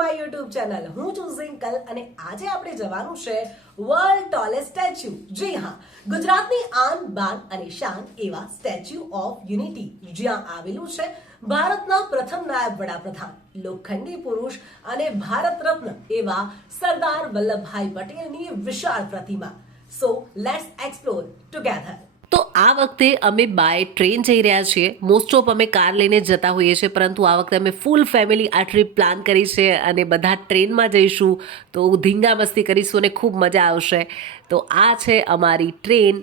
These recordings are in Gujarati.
My YouTube channel. હું છું ઝિંકલ અને આજે આપણે જવાનું છે વર્લ્ડ ટોલેસ્ટ સ્ટેચ્યુ. જી હા, ગુજરાતની આન બાન અને શાન એવા સ્ટેચ્યુ ઓફ યુનિટી, જ્યાં આવેલું છે ભારતના પ્રથમ નાયબ વડાપ્રધાન, લોખંડી પુરુષ અને ભારત રત્ન એવા સરદાર વલ્લભભાઈ પટેલની વિશાળ પ્રતિમા. So let's explore together. તો આ વખતે અમે બાય ટ્રેન જઈ રહ્યા છીએ. મોસ્ટ ઓફ અમે કાર લઈને જતા હોઈએ છીએ, પરંતુ આ વખતે અમે ફૂલ ફેમિલી આ ટ્રીપ પ્લાન કરી છે અને બધા ટ્રેનમાં જઈશું. તો ધીંગા મસ્તી કરીશું અને ખૂબ મજા આવશે. તો આ છે અમારી ટ્રેન,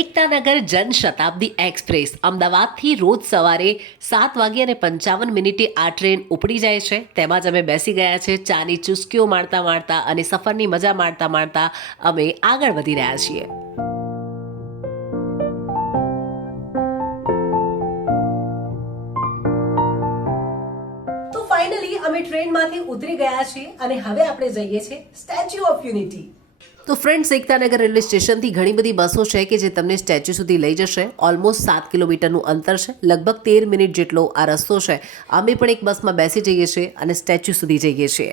એકતાનગર જનશતાબ્દી એક્સપ્રેસ. અમદાવાદથી રોજ સવારે 7:55 આ ટ્રેન ઉપડી જાય છે. તેમાં જ અમે બેસી ગયા છે. ચાની ચુસ્કીઓ માણતા માણતા અને સફરની મજા માણતા માણતા અમે આગળ વધી રહ્યા છીએ. ફાઇનલી અમે ટ્રેનમાંથી ઉતરી ગયા છીએ અને હવે આપણે જઈએ છીએ સ્ટેચ્યુ ઓફ યુનિટી. તો ફ્રેન્ડ્સ, એકતાનગર રેલવે સ્ટેશનથી ઘણી બધી બસો છે કે જે તમને સ્ટેચ્યુ સુધી લઈ જશે. ઓલમોસ્ટ 7 કિલોમીટરનું અંતર છે. લગભગ 13 મિનિટ જેટલો આ રસ્તો છે. અમે પણ એક બસમાં બેસી જઈએ છીએ અને સ્ટેચ્યુ સુધી જઈએ છીએ.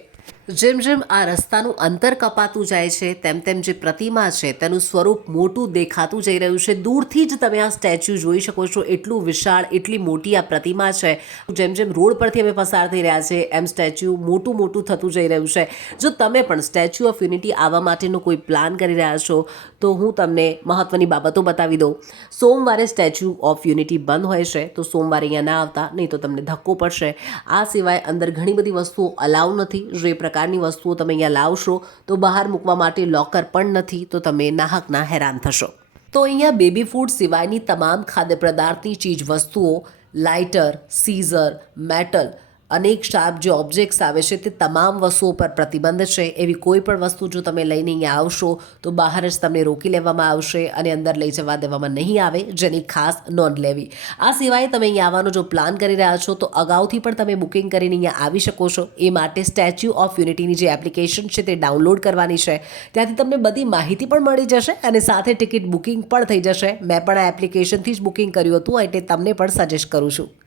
જેમ જેમ આ રસ્તાનું અંતર કપાતું જાય છે તેમ તેમ જે પ્રતિમા છે તેનું સ્વરૂપ મોટું દેખાતું જઈ રહ્યું છે. દૂરથી જ તમે આ સ્ટેચ્યુ જોઈ શકો છો. એટલું વિશાળ, એટલી મોટી આ પ્રતિમા છે. જેમ જેમ રોડ પરથી અમે પસાર થઈ રહ્યા છે એમ સ્ટેચ્યુ મોટું મોટું થતું જઈ રહ્યું છે. જો તમે પણ સ્ટેચ્યુ ઓફ યુનિટી આવવા માટેનો કોઈ પ્લાન કરી રહ્યા છો તો હું તમને મહત્વની બાબતો બતાવી દઉં. સોમવારે સ્ટેચ્યુ ઓફ યુનિટી બંધ હોય છે, તો સોમવારે અહીંયા ના આવતા, નહીં તો તમને ધક્કો પડશે. આ સિવાય અંદર ઘણી બધી વસ્તુઓ અલાઉ નથી. જે પ્રકારની વસ્તુઓ તમે અહીંયા લાવશો તો બહાર મૂકવા માટે લોકર પણ નથી, તો તમે નાહકના હેરાન થશો. તો અહીંયા બેબી ફૂડ સિવાયની તમામ ખાદ્ય પદાર્થની ચીજ વસ્તુઓ, લાઇટર, સીઝર, મેટલ, અનેક શાર્પ જે ઓબ્જેક્ટ્સ આવે છે તે તમામ વસ્તુઓ પર પ્રતિબંધ છે. એવી કોઈ પણ વસ્તુ જો તમે લઈને અહીંયા આવશો તો બહાર જ તમને રોકી લેવામાં આવશે અને અંદર લઈ જવા દેવામાં નહીં આવે, જેની ખાસ નોંધ લેવી. આ સિવાય તમે અહીંયા આવવાનો જો પ્લાન કરી રહ્યા છો તો અગાઉથી પણ તમે બુકિંગ કરીને અહીંયા આવી શકો છો. એ માટે સ્ટેચ્યુ ઓફ યુનિટીની જે એપ્લિકેશન છે તે ડાઉનલોડ કરવાની છે. ત્યાંથી તમને બધી માહિતી પણ મળી જશે અને સાથે ટિકિટ બુકિંગ પણ થઈ જશે. મેં પણ આ એપ્લિકેશનથી જ બુકિંગ કર્યું હતું એટલે તમને પણ સજેસ્ટ કરું છું.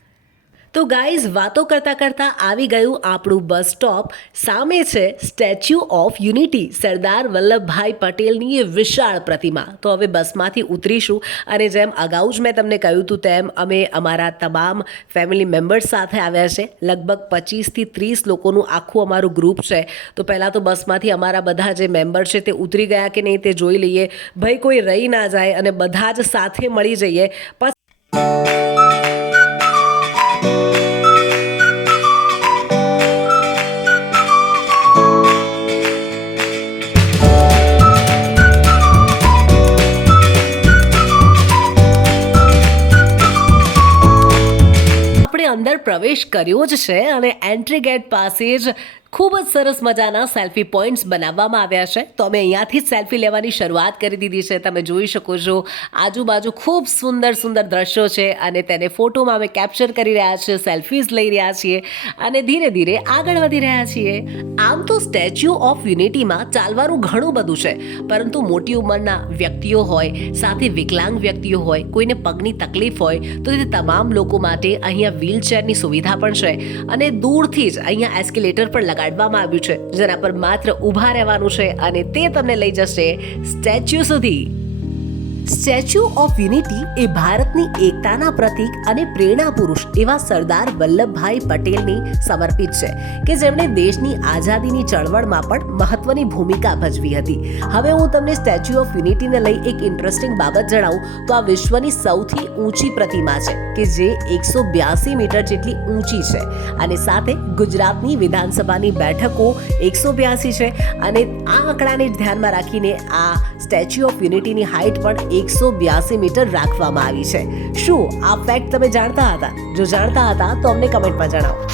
તો ગાઈઝ, વાતો કરતાં કરતાં આવી ગયું આપણું બસ સ્ટોપ. સામે છે statue of unity, Sardar Vallabhbhai પટેલની એ વિશાળ પ્રતિમા. તો હવે બસમાંથી ઉતરીશું અને જેમ અગાઉ જ મેં તમને કહ્યું હતું તેમ અમે અમારા તમામ ફેમિલી મેમ્બર્સ સાથે આવ્યા છે. લગભગ 25થી 30 લોકોનું આખું અમારું ગ્રુપ છે. તો પહેલાં તો બસમાંથી અમારા બધા જે મેમ્બર છે તે ઉતરી ગયા કે નહીં તે જોઈ લઈએ. ભાઈ કોઈ રહી ના જાય અને બધા જ સાથે મળી જઈએ. અંદર પ્રવેશ કર્યો જ છે અને એન્ટ્રી ગેટ પાસે જ ખૂબ જ સરસ મજાના સેલ્ફી પોઈન્ટ્સ બનાવવામાં આવ્યા છે. તો અમે અહીંયાથી જ સેલ્ફી લેવાની શરૂઆત કરી દીધી છે. તમે જોઈ શકો છો આજુબાજુ ખૂબ સુંદર સુંદર દ્રશ્યો છે અને તેને ફોટોમાં અમે કેપ્ચર કરી રહ્યા છીએ, સેલ્ફીઝ લઈ રહ્યા છીએ અને ધીરે ધીરે આગળ વધી રહ્યા છીએ. આમ તો સ્ટેચ્યુ ઓફ યુનિટીમાં ચાલવાનું ઘણું બધું છે, પરંતુ મોટી ઉંમરના વ્યક્તિઓ હોય, સાથે વિકલાંગ વ્યક્તિઓ હોય, કોઈને પગની તકલીફ હોય તો તે તમામ લોકો માટે અહીંયા વ્હીલચેરની સુવિધા પણ છે અને દૂરથી જ અહીંયા એસ્કેલેટર પણ લગાડવામાં આવ્યું છે, જેના પર માત્ર ઊભા રહેવાનું છે અને તે તમને લઈ જશે સ્ટેચ્યુ સુધી. સ્ટેચ્યુ ઓફ યુનિટી એ ભારતની એકતાના પ્રતીક અને પ્રેરણા પુરુષ એવા સરદાર વલ્લભભાઈ પટેલની સમર્પિત છે કે જેમણે દેશની આઝાદીની ચળવળમાં પણ મહત્વની ભૂમિકા ભજવી હતી. હવે હું તમને સ્ટેચ્યુ ઓફ યુનિટીને લઈ એક ઇન્ટરેસ્ટિંગ બાબત જણાવું તો આ વિશ્વની સૌથી ઊંચી પ્રતિમા છે કે જે 182 મીટર જેટલી ઊંચી છે અને સાથે ગુજરાતની વિધાનસભાની બેઠકો 182 છે અને આ આંકડાને ધ્યાનમાં રાખીને આ સ્ટેચ્યુ ઓફ યુનિટીની હાઇટ પણ 182 મીટર રાખવામાં આવી છે. શું આ ફેક્ટ તમે જાણતા હતા? જો જાણતા હતા તો અમને કમેન્ટમાં જણાવો.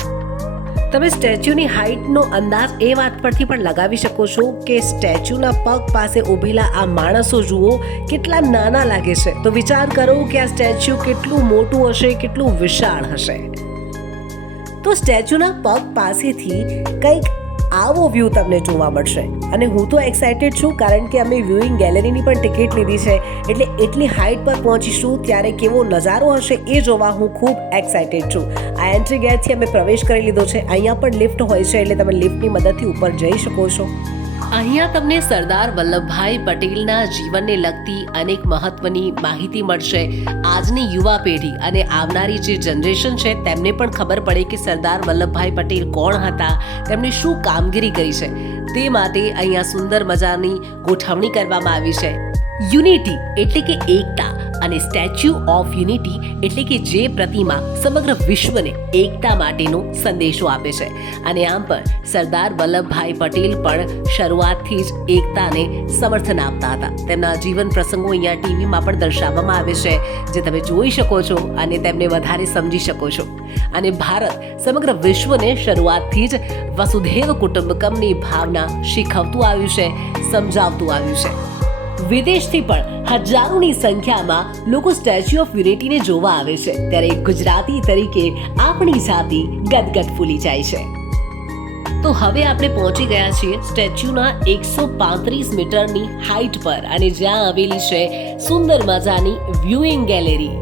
તમે સ્ટેચ્યુની હાઇટનો અંદાજ એ વાત પરથી પણ લગાવી શકો છો કે સ્ટેચ્યુના પગ પાસે ઊભેલા આ માણસો જુઓ કેટલા નાના લાગે છે. તો વિચાર કરો કે આ સ્ટેચ્યુ કેટલું મોટું હશે, કેટલું વિશાળ હશે. તો સ્ટેચ્યુના પગ પાસેથી કંઈક આવો વ્યૂ તમને જોવા મળશે. અને હું તો એક્સાઇટેડ છું કારણ કે અમે વ્યૂઇંગ ગેલેરીની પણ ટિકિટ લીધી છે, એટલે એટલી હાઇટ પર પહોંચીશું ત્યારે કેવો નજારો હશે એ જોવા હું ખૂબ એક્સાઇટેડ છું. આ એન્ટ્રી ગેટથી અમે પ્રવેશ કરી લીધો છે. અહીંયા પણ લિફ્ટ હોય છે, એટલે તમે લિફ્ટની મદદથી ઉપર જઈ શકો છો. અહીંયા તમને સરદાર વલ્લભભાઈ પટેલના જીવનને લગતી અનેક મહત્વની માહિતી મળશે. આજની યુવા પેઢી અને આવનારી જે જનરેશન છે તેમને પણ ખબર પડે કે સરદાર વલ્લભભાઈ પટેલ કોણ હતા, તેમણે શું કામગીરી કરી છે. તે માટે અહીંયા સુંદર મજાની ગોઠવણી કરવામાં આવી છે. યુનિટી એટલે કે એકતા અને સ્ટેચ્યુ ઓફ યુનિટી એટલે કે જે પ્રતિમા સમગ્ર વિશ્વને એકતા માટેનો સંદેશો આપે છે. અને આમ પણ સરદાર વલ્લભભાઈ પટેલ પણ શરૂઆતથી જ એકતાને સમર્થન આપતા હતા. તેમના જીવન પ્રસંગો અહીંયા ટીવીમાં પણ દર્શાવવામાં આવે છે, જે તમે જોઈ શકો છો અને તેમને વધારે સમજી શકો છો. અને ભારત સમગ્ર વિશ્વને શરૂઆતથી જ વસુધૈવ કુટુંબકમની ભાવના શીખવતું આવ્યું છે, સમજાવતું આવ્યું છે. વિદેશથી પણ હજારોની સંખ્યામાં લોકો સ્ટેચ્યુ ઓફ યુનિટીને જોવા આવે છે, ત્યારે ગુજરાતી તરીકે આપણી જાતિ ગદગદ ફૂલી જાય છે. તો હવે આપણે પહોંચી ગયા છીએ સ્ટેચ્યુના 135 મીટરની હાઈટ પર, અને જ્યાં આવેલી છે સુંદર મજાની વ્યુઇંગ ગેલેરી.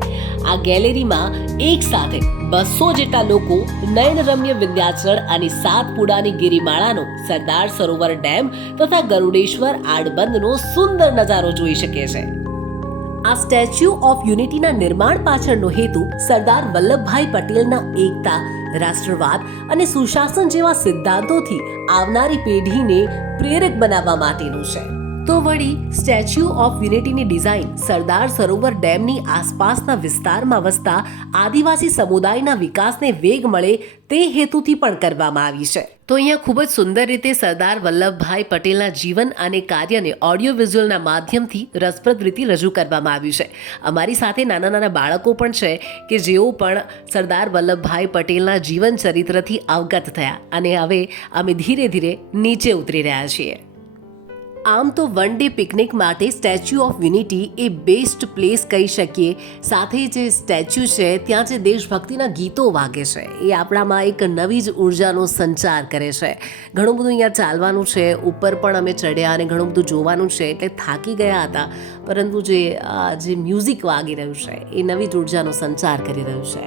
આ ગેલેરીમાં એક સાથે 200 જેટલા લોકો નયનરમ્ય વિંધ્યાચલ અને સાતપુડાની ગિરિમાળાનો, સરદાર સરોવર ડેમ તથા ગરુડેશ્વર આડબંધનો સુંદર નજારો જોઈ શકે છે. આ સ્ટેચ્યુ ઓફ યુનિટીના નિર્માણ પાછળનો હેતુ સરદાર વલ્લભભાઈ પટેલના એકતા, રાષ્ટ્રવાદ અને સુશાસન જેવા સિદ્ધાંતોથી આવનારી પેઢીને પ્રેરક બનાવવા માટેનું છે. તો વળી સ્ટેચ્યુ ઓફ યુનિટીની ડિઝાઇન સરદાર સરોવર ડેમની આસપાસના વિસ્તારમાં વસતા આદિવાસી સમુદાયના વિકાસને વેગ મળે તે હેતુથી પણ કરવામાં આવી છે. તો અહીંયા ખૂબ જ સુંદર રીતે સરદાર વલ્લભભાઈ પટેલના જીવન અને કાર્યને ઓડિયો વિઝ્યુઅલના માધ્યમથી રસપ્રદ રીતે રજૂ કરવામાં આવ્યું છે. અમારી સાથે નાના નાના બાળકો પણ છે કે જેઓ પણ સરદાર વલ્લભભાઈ પટેલના જીવન ચરિત્રથી અવગત થયા, અને હવે અમે ધીરે ધીરે નીચે ઉતરી રહ્યા છીએ. આમ તો વન ડે પિકનિક માટે statue of unity A best place કહી શકીએ. સાથે જે સ્ટેચ્યુ છે ત્યાં જે દેશભક્તિના ગીતો વાગે છે એ આપણામાં એક નવી જ ઉર્જાનો સંચાર કરે છે. ઘણું બધું અહીંયા ચાલવાનું છે, ઉપર પણ અમે ચડ્યા અને ઘણું બધું જોવાનું છે, એટલે થાકી ગયા હતા, પરંતુ જે મ્યુઝિક વાગી રહ્યું છે એ નવી જ ઉર્જાનો સંચાર કરી રહ્યું છે.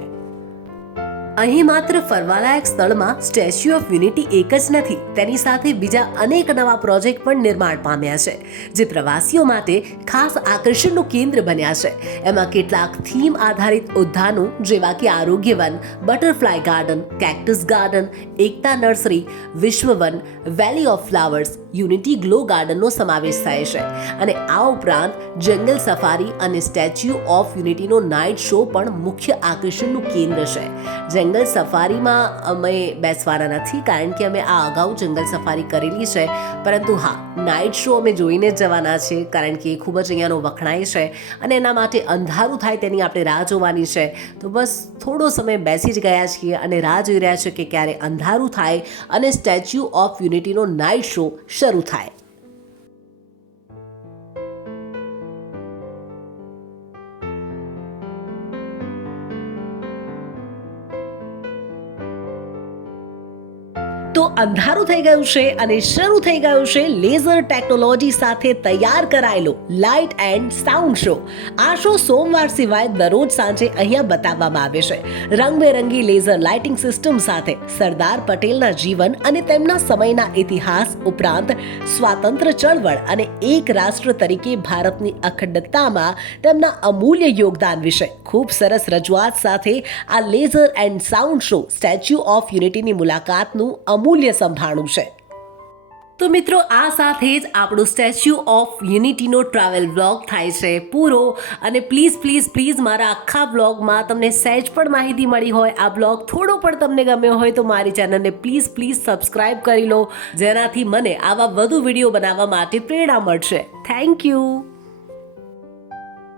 અહીં માત્ર ફરવાલાયક સ્થળમાં સ્ટેચ્યુ ઓફ યુનિટી એક જ નથી, તેની સાથે બીજા અનેક નવા પ્રોજેક્ટ પણ નિર્માણ પામ્યા છે, જે પ્રવાસીઓ માટે ખાસ આકર્ષણનું કેન્દ્ર બન્યા છે. એમાં કેટલાક થીમ આધારિત ઉદ્યાનો જેવા કે Arogya Van, butterfly garden, cactus garden, Ekta nursery, Vishwavan, valley of flowers, unity glow ગાર્ડનનો સમાવેશ થાય છે. અને આ ઉપરાંત જંગલ સફારી અને સ્ટેચ્યુ ઓફ યુનિટીનો નાઇટ શો પણ મુખ્ય આકર્ષણનું કેન્દ્ર છે. જંગલ સફારીમાં અમે બેસવાના નથી, કારણ કે અમે આ અગાઉ જંગલ સફારી કરેલી છે, પરંતુ હા, નાઇટ શો અમે જોઈને જ જવાના છે, કારણ કે એ ખૂબ જ અહીંયાનો વખણાય છે અને એના માટે અંધારું થાય તેની આપણે રાહ જોવાની છે. તો બસ થોડો સમય બેસી જ ગયા છીએ અને રાહ જોઈ રહ્યા છીએ કે ક્યારે અંધારું થાય અને સ્ટેચ્યુ ઓફ યુનિટીનો નાઇટ શો શરૂ થાય. તો અંધારું થઈ ગયું છે અને શરૂ થઈ ગયું છે લેઝર ટેકનોલોજી સાથે તૈયાર કરાયેલો લાઇટ એન્ડ સાઉન્ડ શો. આ શો સોમવાર સિવાય દરરોજ સાંજે અહીંયા બતાવવામાં આવે છે. રંગબેરંગી લેઝર લાઇટિંગ સિસ્ટમ સાથે સરદાર પટેલના જીવન અને તેમના સમયના ઇતિહાસ ઉપરાંત સ્વાતંત્ર્ય ચળવળ અને એક રાષ્ટ્ર તરીકે ભારતની અખંડતામાં તેમના અમૂલ્ય યોગદાન વિશે ખૂબ સરસ રજૂઆત સાથે આ laser and sound show statue of યુનિટીની મુલાકાતનું અમૂલ્ય સંભાળનું છે. તો મિત્રો, આ સાથે જ આપણો સ્ટેચ્યુ ઓફ યુનિટીનો ટ્રાવેલ વ્લોગ થાય છે પૂરો. અને પ્લીઝ મારા આખા બ્લોગમાં તમને સહેજ પણ માહિતી મળી હોય, આ બ્લોગ થોડો પણ તમને ગમ્યો હોય તો મારી ચેનલને પ્લીઝ સબસ્ક્રાઇબ કરી લો, જેનાથી મને આવા વધુ વિડીયો બનાવવા માટે પ્રેરણા મળશે. Thank you.